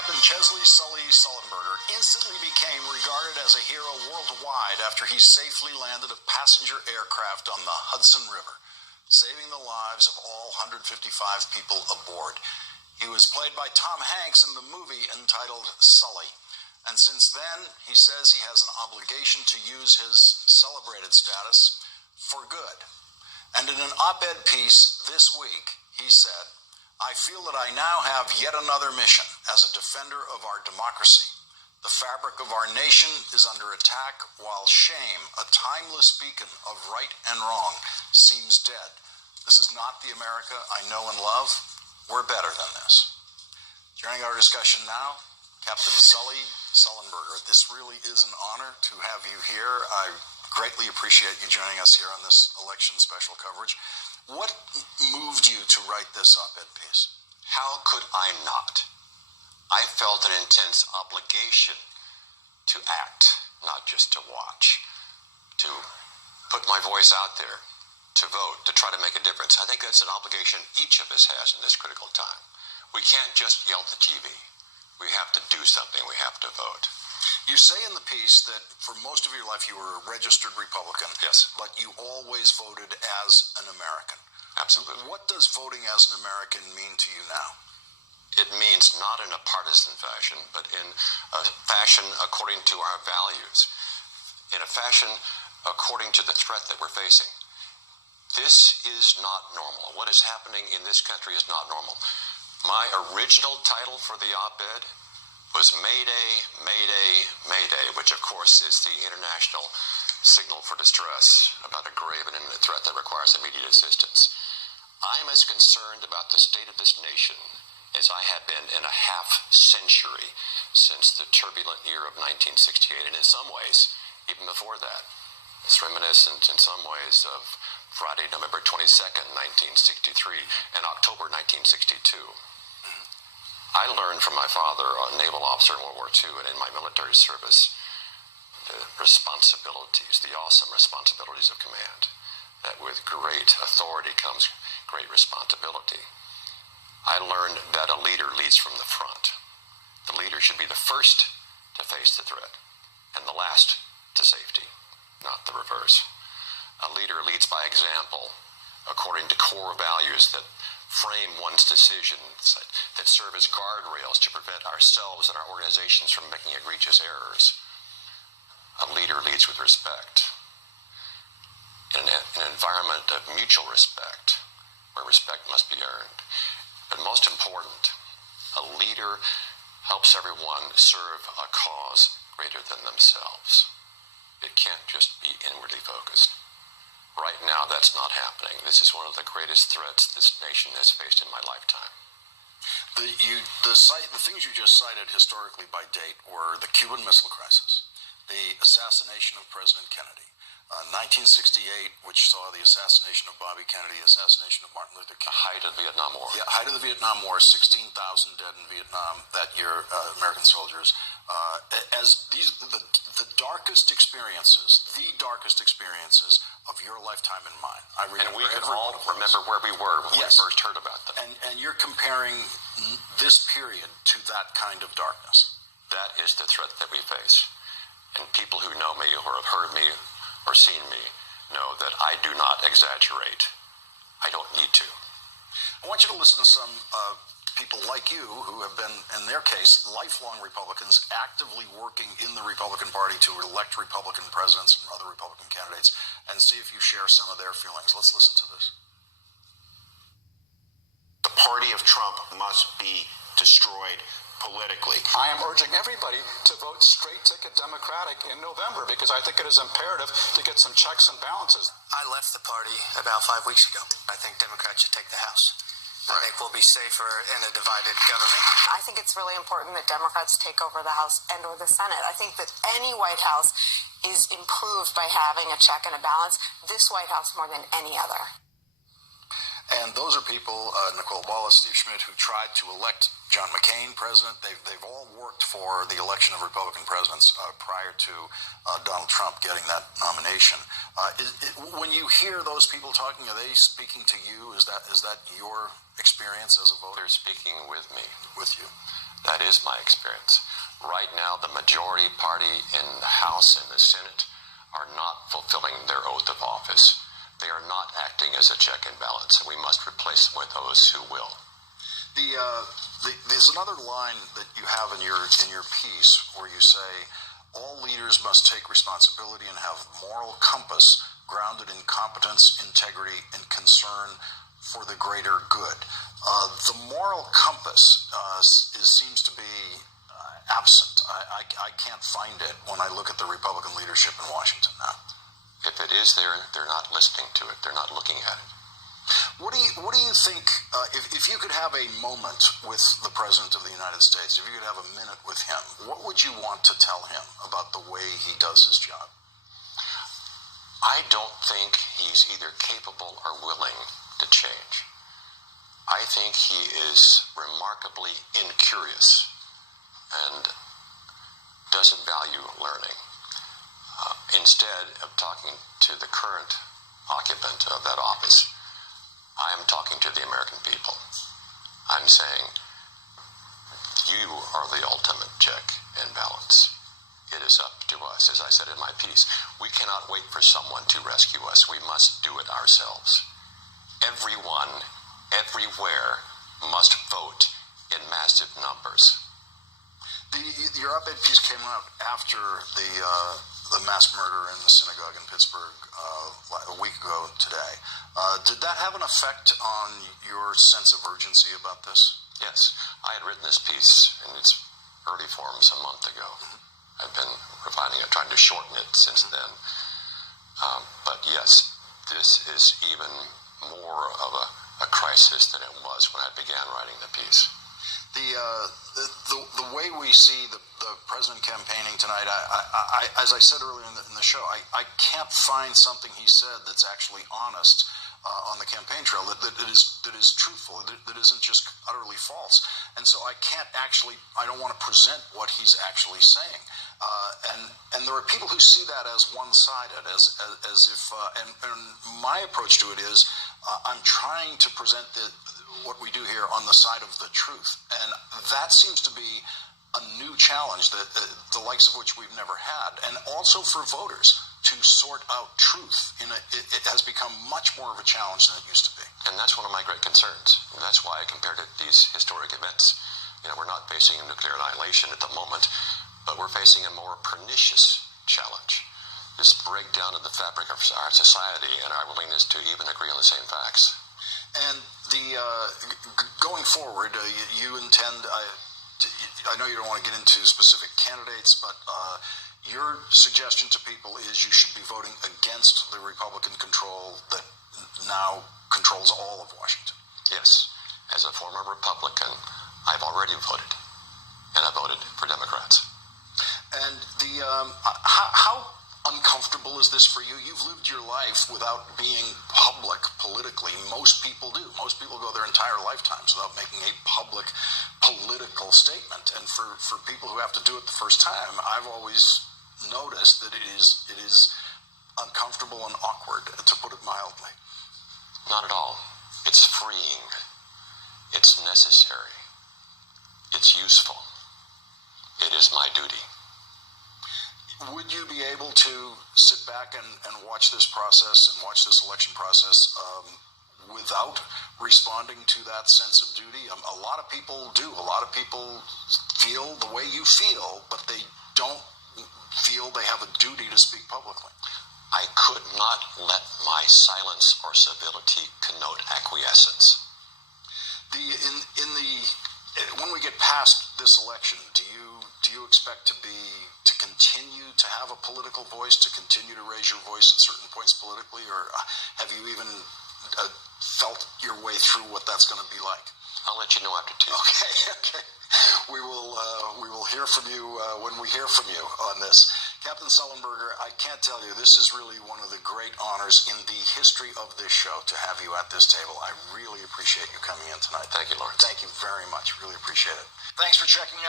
Captain Chesley Sully Sullenberger instantly became regarded as a hero worldwide after he safely landed a passenger aircraft on the Hudson River, saving the lives of all 155 people aboard. He was played by Tom Hanks in the movie entitled Sully, and since then he says he has an obligation to use his celebrated status for good. And in an op-ed piece this week, he said, "I feel that I now have yet another mission as a defender of our democracy. The fabric of our nation is under attack, while shame, a timeless beacon of right and wrong, seems dead. This is not the America I know and love. We're better than this." Joining our discussion now, Captain Sully Sullenberger. This really is an honor to have you here. I greatly appreciate you joining us here on this election special coverage. What moved you to write this op-ed piece? How could I not? I felt an intense obligation to act, not just to watch, to put my voice out there, to vote, to try to make a difference. I think that's an obligation each of us has in this critical time. We can't just yell at the TV. We have to do something. We have to vote. You say in the piece that for most of your life you were a registered Republican. Yes. But you always voted as an American. Absolutely. What does voting as an American mean to you now? It means not in a partisan fashion, but in a fashion according to our values, in a fashion according to the threat that we're facing. This is not normal. What is happening in this country is not normal. My original title for the op-ed was Mayday, Mayday, Mayday, which of course is the international signal for distress about a grave and imminent threat that requires immediate assistance. I'm as concerned about the state of this nation as I have been in a half century since the turbulent year of 1968, and in some ways, even before that. It's reminiscent in some ways of Friday, November 22nd, 1963, and October 1962. I learned from my father, a naval officer in World War II, and in my military service, the responsibilities, the awesome responsibilities of command, that with great authority comes great responsibility. I learned that a leader leads from the front. The leader should be the first to face the threat and the last to safety, not the reverse. A leader leads by example, according to core values that frame one's decisions, that serve as guardrails to prevent ourselves and our organizations from making egregious errors. A leader leads with respect. In an environment of mutual respect, where respect must be earned. But most important, a leader helps everyone serve a cause greater than themselves. It can't just be inwardly focused. Right now, that's not happening. This is one of the greatest threats this nation has faced in my lifetime. The things you just cited historically by date were the Cuban Missile Crisis, the assassination of President Kennedy, 1968, which saw the assassination of Bobby Kennedy, the assassination of Martin Luther King. The height of the Vietnam War. Yeah, height of the Vietnam War, 16,000 dead in Vietnam that year, American soldiers. As the darkest experiences of your lifetime and mine. And we can all remember where we were when yes. we first heard about them. And you're comparing this period to that kind of darkness. That is the threat that we face. And people who know me or have heard me or seen me know that I do not exaggerate. I don't need to. I want you to listen to some people like you who have been, in their case, lifelong Republicans, actively working in the Republican Party to elect Republican presidents and other Republican candidates, and see if you share some of their feelings. Let's listen to this. The party of Trump must be destroyed politically. I am urging everybody to vote straight ticket Democratic in November because I think it is imperative to get some checks and balances. I left the party about 5 weeks ago. I think Democrats should take the House. I think we'll be safer in a divided government. I think it's really important that Democrats take over the House and or the Senate. I think that any White House is improved by having a check and a balance. This White House more than any other. And those are people, Nicole Wallace, Steve Schmidt, who tried to elect John McCain president. They've all worked for the election of Republican presidents prior to Donald Trump getting that nomination. When you hear those people talking, are they speaking to you? Is that your experience as a voter? They're speaking with me. With you. That is my experience. Right now, the majority party in the House and the Senate are not fulfilling their oath of office. They are not acting as a check and balance, and we must replace them with those who will. There's another line that you have in your piece where you say, all leaders must take responsibility and have moral compass grounded in competence, integrity, and concern for the greater good. The moral compass seems to be absent. I can't find it when I look at the Republican leadership in Washington now. If it is there, they're not listening to it. They're not looking at it. What do you think, if you could have a moment with the President of the United States, if you could have a minute with him, what would you want to tell him about the way he does his job? I don't think he's either capable or willing to change. I think he is remarkably incurious and doesn't value learning. Instead of talking to the current occupant of that office, I am talking to the American people. I'm saying, you are the ultimate check and balance. It is up to us, as I said in my piece. We cannot wait for someone to rescue us. We must do it ourselves. Everyone, everywhere, must vote in massive numbers. Your op-ed piece came out after the mass murder in the synagogue in Pittsburgh a week ago today. Did that have an effect on your sense of urgency about this? Yes. I had written this piece in its early forms a month ago. I've been refining it, trying to shorten it since then. But yes, this is even more of a crisis than it was when I began writing the piece. The way we see the president campaigning tonight, I as I said earlier in the show, I can't find something he said that's actually honest on the campaign trail that is truthful, that isn't just utterly false. And so I don't want to present what he's actually saying. And there are people who see that as one-sided, as if and my approach to it is I'm trying to present what we do here on the side of the truth, and that seems to be a new challenge that the likes of which we've never had, and also for voters to sort out truth. It has become much more of a challenge than it used to be. And that's one of my great concerns. And that's why I compared it to these historic events. We're not facing a nuclear annihilation at the moment, but we're facing a more pernicious challenge. This breakdown of the fabric of our society and our willingness to even agree on the same facts. And going forward, you intend, I know you don't want to get into specific candidates, but your suggestion to people is you should be voting against the Republican control that now controls all of Washington. Yes. As a former Republican, I've already voted, and I voted for Democrats. And how uncomfortable is this for you? You've lived your life without being public politically. Most people do. Most people go their entire lifetimes without making a public political statement. And for people who have to do it the first time, I've always noticed that it is uncomfortable and awkward, to put it mildly. Not at all. It's freeing. It's necessary. It's useful. It is my duty. Would you be able to sit back and watch this process and watch this election process without responding to that sense of duty? A lot of people do. A lot of people feel the way you feel, but they don't feel they have a duty to speak publicly. I could not let my silence or civility connote acquiescence. When we get past this election, do you expect to continue to have a political voice, to continue to raise your voice at certain points politically, or have you even felt your way through what that's going to be like? I'll let you know after Tuesday. Okay. We will hear from you when we hear from you on this. Captain Sullenberger, I can't tell you, this is really one of the great honors in the history of this show to have you at this table. I really appreciate you coming in tonight. Thank you, Lawrence. Thank you very much. Really appreciate it. Thanks for checking out